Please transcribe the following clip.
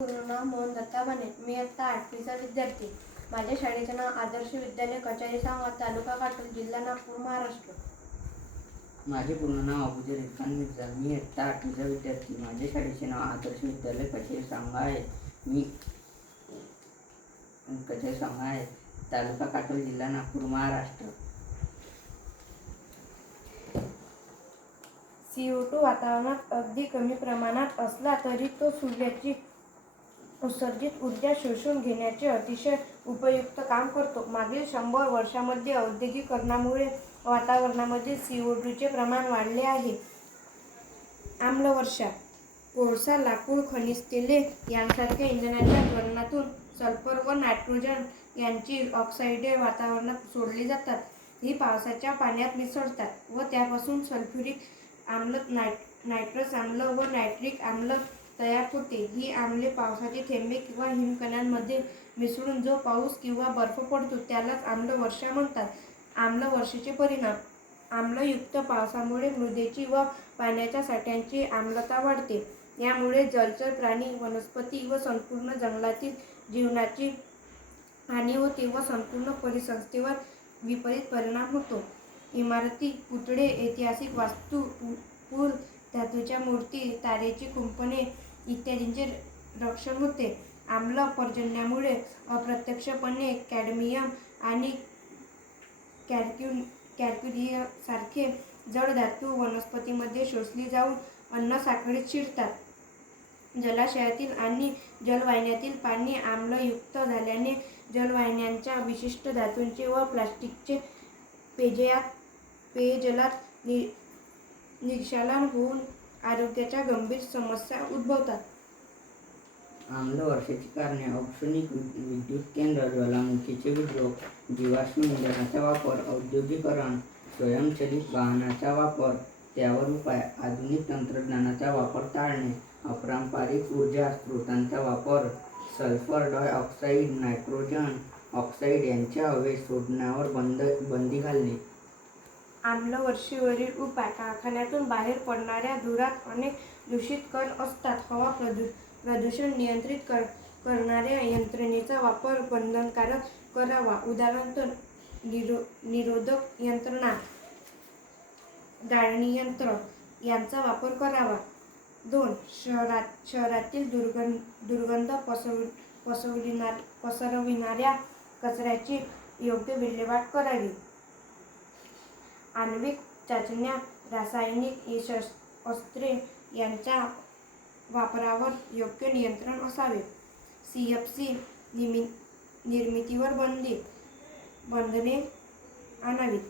पूर्ण नाव मोहन दत्ता बने. मी इयत्ता 8वीचा विद्यार्थी. माझ्या शाळेचे नाव आदर्श विद्यालय कचारी सांगवा, तालुका काटोल, जिल्हा नागपूर, महाराष्ट्र. माझे पूर्ण नाव अबुजर इरफान मिर्झा. मी इयत्ता 8वीचा विद्यार्थी. माझ्या शाळेचे नाव आदर्श विद्यालय कचारी सांगवा आहे. मी कचारी सांगवा आहे, तालुका काटोल, जिल्हा नागपूर, महाराष्ट्र. CO2 वातावरणात अगदी कमी प्रमाणात असला तरी तो सूर्याची उत्सर्जित ऊर्जा शोषून घेण्याचे अतिशय उपयुक्त काम करतो. मागील 100 वर्षांमध्ये औद्योगिकीकरणामुळे वातावरणामध्ये CO2चे प्रमाण वाढले आहे. आम्लवर्षा, कोळसा, लाकूड, खनिज तेले यांसारख्या इंधनांच्या ज्वलनातून सल्फर व नायट्रोजन यांची ऑक्साईडे वातावरणात सोडली जातात. ही पावसाच्या पाण्यात मिसळतात व त्यापासून सल्फ्युरिक आम्ल, नायट्रस आम्ल व नायट्रिक आम्ल तयार होते. ही आम्ले पावसाचे थेंबे किंवा हिमकणांमध्ये मिसळून जो पाऊस किंवा बर्फ पडतो त्यालाच आम्लवर्षा म्हणतात. आम्लवर्षेचे परिणाम: आम्लयुक्त पावसामुळे मृदेची व पाण्याच्या साठ्यांची आम्लता वाढते. यामुळे जलचर प्राणी, वनस्पती व संपूर्ण जंगलातील जीवनाची हानी होते व संपूर्ण परिसंस्थेवर विपरीत परिणाम होतो. इमारती, पुतळे, ऐतिहासिक वास्तू, पूल, धातूच्या मूर्ती, तारेची कुंपणे इत्यादींचे रक्षण होते. आम्ल पर्जन्यामुळे अप्रत्यक्षपणे कॅडमियम आणि मर्क्युरीसारखे जड धातू वनस्पतींमध्ये शोषली जाऊन अन्नसाखळीत शिरतात. जलाशयातील आणि जलवाहिन्यांतील पाणी आम्लयुक्त झाल्याने जलवाहिन्यांच्या विशिष्ट धातूंचे व प्लास्टिकचे पेयजलात निःक्षालन होऊन आरोग्याच्या गंभीर समस्या उद्भवतात. आम्लवर्षाची कारणे: औष्णिक विद्युत केंद्र, ज्वालामुखीचे उद्योग, जीवाश्म इंधनाचा वापर, औद्योगिकीकरण, स्वयंचलित वाहनांचा वापर, त्यावर उपाय: आधुनिक तंत्रज्ञानाचा वापर टाळणे, अपारंपरिक ऊर्जा स्रोतांचा वापर, सल्फर डायऑक्साईड, नायट्रोजन ऑक्साईड यांच्या हवेत सोडण्यावर बंदी घालणे. आम्लवर्षेवरील उपाय: कारखान्यातून बाहेर पडणाऱ्या धुरात अनेक दूषित कण असतात. हवा प्रदूषण नियंत्रित करणाऱ्या यंत्रणेचा वापर बंधनकारक करावा. उदाहरणार्थ निरोधक यंत्रणा, गाळणीयंत्र यांचा वापर करावा. 2. शहरातील दुर्गंध पसरविणाऱ्या कचऱ्याची योग्य विल्हेवाट करावी. आण्विक चाचण्या, रासायनिक अस्त्रे यांच्या वापरावर योग्य नियंत्रण असावे. CFC निर्मितीवर बंधने आणावीत.